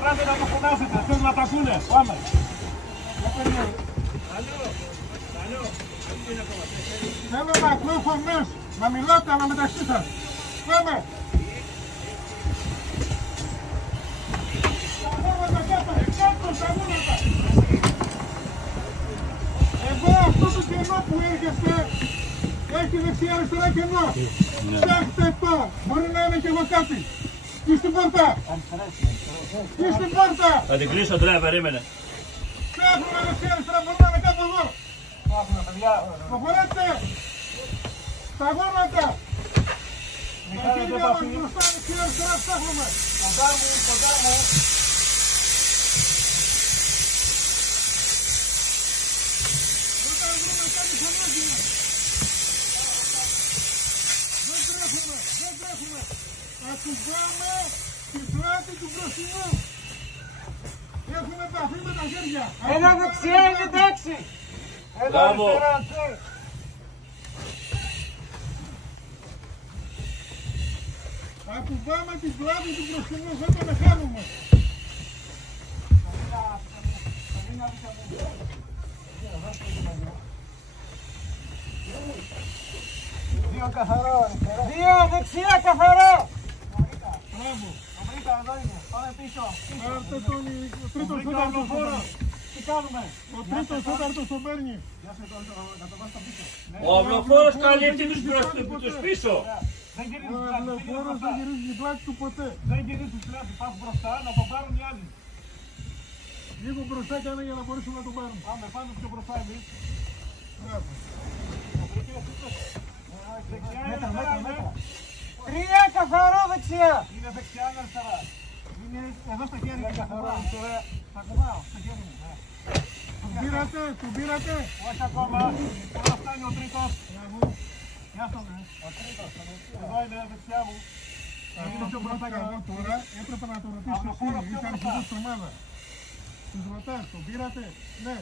μετράτε να το φωνάσετε. Θέλουν να τα ακούνε. Πάμε. Θέλω να ακούω φωνές. Να μιλάτε αναμεταξύ σας. Πάμε. Εδώ αυτό το κενό που έρχεστε έχει δεξιά αριστερά κενό. Ψάχτε το. Μπορεί να είναι και εδώ κάτι. Και στην πόρτα. Και στην πόρτα. Θα την κλείσω τώρα, περίμενε. Ψάχνουμε δεξιά αριστερά. Μπορεί να είναι κάπου εδώ. Προχωρέτε. Τα γόνατα. Τα χέρια μας μπροστά δεξιά αριστερά ψάχνουμε. Κοντά μου, κοντά μου. Δεν τρέχουμε. Ακουμπάμε τη πλάτη του μπροστινού. Έχουμε επαφή με τα χέρια. Ένα δεξιά είναι εντάξει. Ένα αριστερά. Ακουμπάμε τη πλάτη του μπροστινού. Δεν τον χάνουμε. Δύο καθαρό, δύο δεξιά καθαρό. Μπράβο. Αμρίκα, εδώ είναι. Πάμε πίσω. Πάρτε τον τρίτο τέταρτο φόρο. Τι κάνουμε. Ο τρίτος τέταρτος τον παίρνει. Να το βάζω πίσω. Ο αυλοφόρος καλύπτει τους πίσω. Δεν γυρίζει Ο την πλάτη. αυλοφόρος δεν γυρίζει την πλάτη του ποτέ. Δεν γυρίζει την πλάτη. Πας μπροστά να το πάρουν οι άλλοι. Λίγο μπροστά κάνε για να μπορέσουμε να τον πάρουμε. Πάμε πιο μπροστά εμείς. Μπράβο. Μέτρα. Τρία καθαρό δεξιά. Είναι δεξιά ή αριστερά. Είναι εδώ στο χέρι και καθαρό. Θα κουμπάω στο χέρι μου. Τον πήρατε. Όχι ακόμα. Τώρα φτάνει ο τρίτος. Γεια σας. Ο τρίτος. Εδώ είναι δεξιά μου. Είναι πιο μπροστά τώρα. Έπρεπε να το ρωτήσω εσύ. Είσαι αρχηγός της ομάδας. Τους ρωτάς, τον πήρατε. Ναι.